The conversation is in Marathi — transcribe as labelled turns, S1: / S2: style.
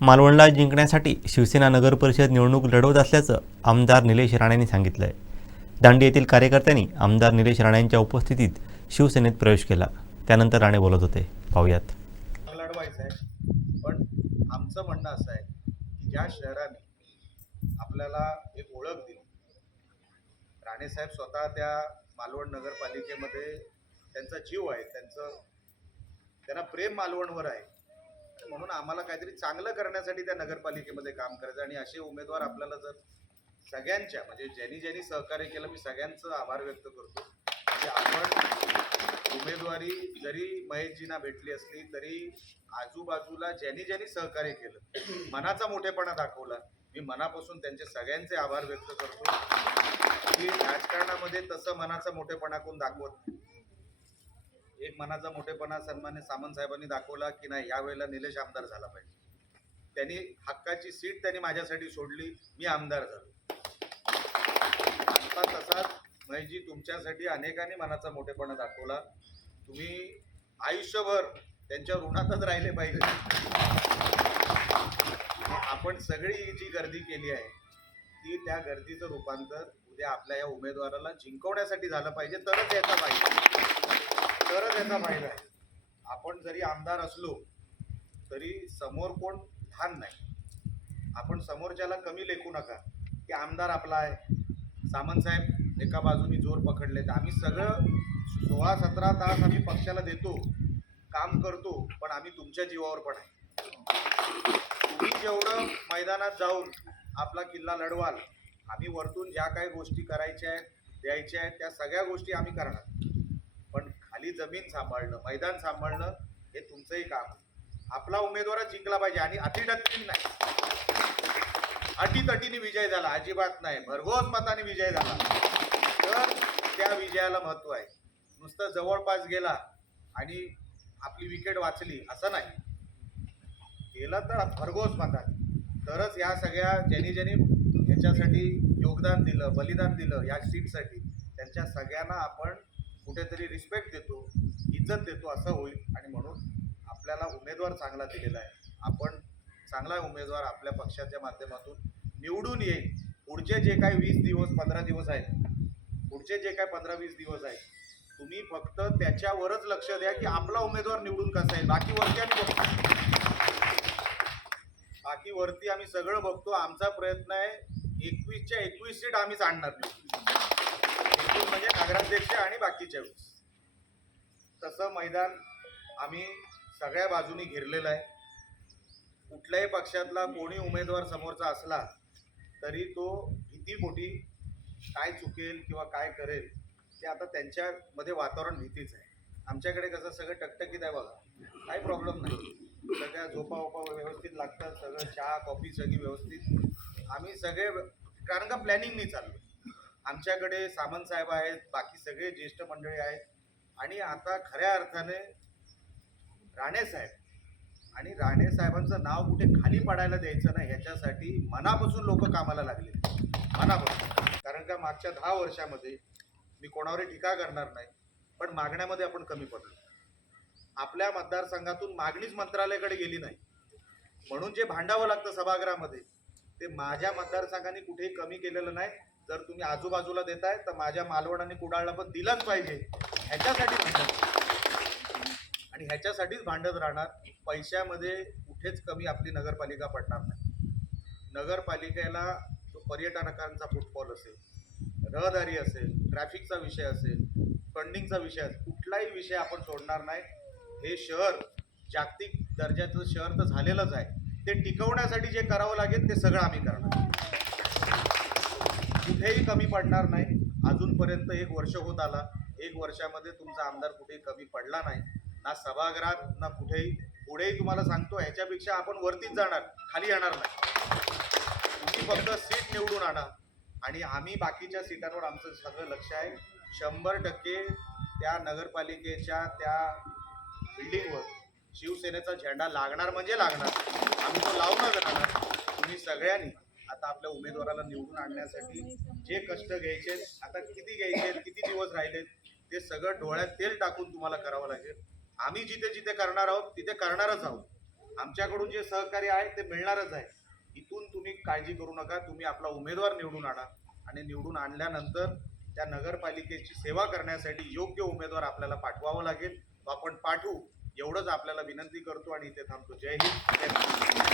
S1: मालवणला जिंकण्यासाठी शिवसेना नगर परिषद निवडणूक लढवत असल्याचं आमदार निलेश राणेंनी सांगितलं आहे दांडी येथील कार्यकर्त्यांनी आमदार निलेश राणेंच्या उपस्थितीत शिवसेनेत प्रवेश केला. त्यानंतर राणे बोलत होते. पाहूयात.
S2: लढवायचं आहे. पण आमचं म्हणणं असं आहे की ज्या शहराने आपल्याला एक ओळख दिली राणेसाहेब स्वतः त्या मालवण नगरपालिकेमध्ये त्यांचा जीव आहे त्यांचं त्यांना प्रेम मालवणवर आहे. म्हणून आम्हाला काहीतरी चांगलं करण्यासाठी त्या नगरपालिकेमध्ये काम करायचं आणि असे उमेदवार आपल्याला जर सगळ्यांच्या म्हणजे ज्यांनी ज्यांनी सहकार्य केलं मी सगळ्यांचं आभार व्यक्त करतो की आपण उमेदवारी जरी महेशजींना भेटली असली तरी आजूबाजूला ज्यांनी ज्यांनी सहकार्य केलं मनाचा मोठेपणा दाखवला मी मनापासून त्यांचे सगळ्यांचे आभार व्यक्त करतो की राजकारणामध्ये तसं मनाचा मोठेपणा कोण दाखवत नाही. एक मनाचा मोठेपणा सन्मान्य सामंत साहेबांनी दाखवला की नाही यावेळेला निलेश आमदार झाला पाहिजे. त्यांनी हक्काची सीट त्यांनी माझ्यासाठी सोडली मी आमदार झालो. आता तसाच महेशजी तुमच्यासाठी अनेकांनी मनाचा मोठेपणा दाखवला. तुम्ही आयुष्यभर त्यांच्या ऋणातच राहिले पाहिजे. आपण सगळी ही जी गर्दी केली आहे ती त्या गर्दीचं रूपांतर उद्या आपल्या या उमेदवाराला जिंकवण्यासाठी झालं पाहिजे तरच याचा पाहिजे. तरच याचा फायदा आहे? आपण जरी आमदार असलो तरी समोर कोण लहान नाही. आपण समोरच्याला कमी लेखू नका. की आमदार आपला आहे. सामंतसाहेब एका बाजूनी जोर पकडले तर आम्ही सगळं सोळा सतरा तास आम्ही पक्षाला देतो काम करतो पण आम्ही तुमच्या जीवावर पण आहे. तुम्ही जेवढं मैदानात जाऊन आपला किल्ला लढवाल आम्ही वरतून ज्या काही गोष्टी करायच्या आहेत द्यायच्या आहेत त्या सगळ्या गोष्टी आम्ही करणार. आपली जमीन सांभाळणं मैदान सांभाळणं हे तुमचंही काम. आहे. आपला उमेदवार जिंकला पाहिजे आणि अतिडत्तीन नाही. अटीतटीने विजय झाला अजिबात नाही. भरघोस मताने विजय झाला. तर त्या विजयाला महत्त्व आहे. नुसतं जवळपास गेला आणि आपली विकेट वाचली असं नाही. गेला तर भरघोस मताने. तरच या सगळ्या ज्यांनी ज्यांनी ह्याच्यासाठी योगदान दिलं बलिदान दिलं या सीटसाठी त्यांच्या सगळ्यांना आपण कुठेतरी रिस्पेक्ट देतो इज्जत देतो असं होईल. आणि म्हणून आपल्याला उमेदवार चांगला दिलेला आहे. आपण चांगला उमेदवार आपल्या पक्षाच्या माध्यमातून निवडून येईल. पुढचे जे काही वीस दिवस पंधरा दिवस आहेत पुढचे जे काही पंधरा वीस दिवस आहेत तुम्ही फक्त त्याच्यावरच लक्ष द्या की आपला उमेदवार निवडून कसा येईल. बाकी वरती आम्ही बघतो. बाकी वरती आम्ही सगळं बघतो. आमचा प्रयत्न आहे एकवीसच्या एकवीस सीट आम्हीच आणणार नाही. एकवीस म्हणजे नगराध्यक्ष आणि बाकीच्या वेळेस तसं मैदान आम्ही सगळ्या बाजूनी घेरलेलं आहे. कुठल्याही पक्षातला कोणी उमेदवार समोरचा असला तरी तो भीती मोठी काय चुकेल किंवा काय करेल ते आता त्यांच्यामध्ये वातावरण भीतीच आहे. आमच्याकडे कसं सगळं टकटकीत आहे बघा. काही प्रॉब्लेम नाही. सगळ्या झोपा ओपा व्यवस्थित लागतात सगळं चहा कॉफी सगळी व्यवस्थित. आम्ही सगळे कारण का प्लॅनिंग नाही चाललो आमच्याकडे सामंत साहेब आहेत बाकी सगळे ज्येष्ठ मंडळी आहेत. आणि आता खऱ्या अर्थाने राणेसाहेब आणि राणेसाहेबांचं नाव कुठे खाली पडायला द्यायचं नाही ह्याच्यासाठी मनापासून लोक कामाला लागले. मनापासून. कारण का मागच्या दहा वर्षामध्ये मी कोणावरही टीका करणार नाही पण मागण्यामध्ये आपण कमी पडलो. आपल्या मतदारसंघातून मागणीच मंत्रालयाकडे गेली नाही. म्हणून जे भांडावं लागतं सभागृहामध्ये ते माझ्या मतदारसंघाने कुठेही कमी केलेलं नाही जर तुम्ही आजूबाजूला देताय तर माझ्या मालवण आणि कुडाळला पण दिलंच पाहिजे. ह्याच्यासाठी भांडत आणि ह्याच्यासाठीच भांडत राहणार पैशामध्ये कुठेच कमी आपली नगरपालिका पडणार नाही. नगरपालिकेला जो पर्यटकांचा फुटफॉल असेल रहदारी असेल ट्रॅफिकचा विषय असेल फंडिंगचा विषय असेल कुठलाही विषय आपण सोडणार नाही. हे शहर जागतिक दर्जाचं शहर तर झालेलंच आहे. ते टिकवण्यासाठी जे करावं लागेल ते सगळं आम्ही करणार. कुठेही कमी पडणार नाही. अजूनपर्यंत एक वर्ष होत आला. एक वर्षामध्ये तुमचा आमदार कुठेही कमी पडला नाही. ना सभागृहात ना कुठेही. पुढेही तुम्हाला सांगतो ह्याच्यापेक्षा आपण वरतीच जाणार खाली येणार नाही. तुम्ही फक्त सीट निवडून आणा. आणि आम्ही बाकीच्या सीटांवर आमचं सगळं लक्ष आहे. शंभर टक्के त्या नगरपालिकेच्या त्या बिल्डिंगवर शिवसेनेचा झेंडा लागणार म्हणजे लागणार. आम्ही तो लावूनच राहणार तुम्ही सगळ्यांनी आता आपल्या उमेदवाराला निवडून आणण्यासाठी जे कष्ट घ्यायचे आता किती घ्यायचे किती दिवस राहिले ते सगळं डोळ्यात तेल टाकून तुम्हाला करावं लागेल. आम्ही जिथे जिथे करणार आहोत तिथे करणारच आहोत. आमच्याकडून जे सहकार्य आहे ते मिळणारच आहे इथून तुम्ही काळजी करू नका तुम्ही आपला उमेदवार निवडून आणा. आणि निवडून आणल्यानंतर त्या नगरपालिकेची सेवा करण्यासाठी योग्य उमेदवार आपल्याला पाठवावं लागेल. तो आपण पाठवू एवढंच आपल्याला विनंती करतो आणि इथे थांबतो. जय हिंद. जय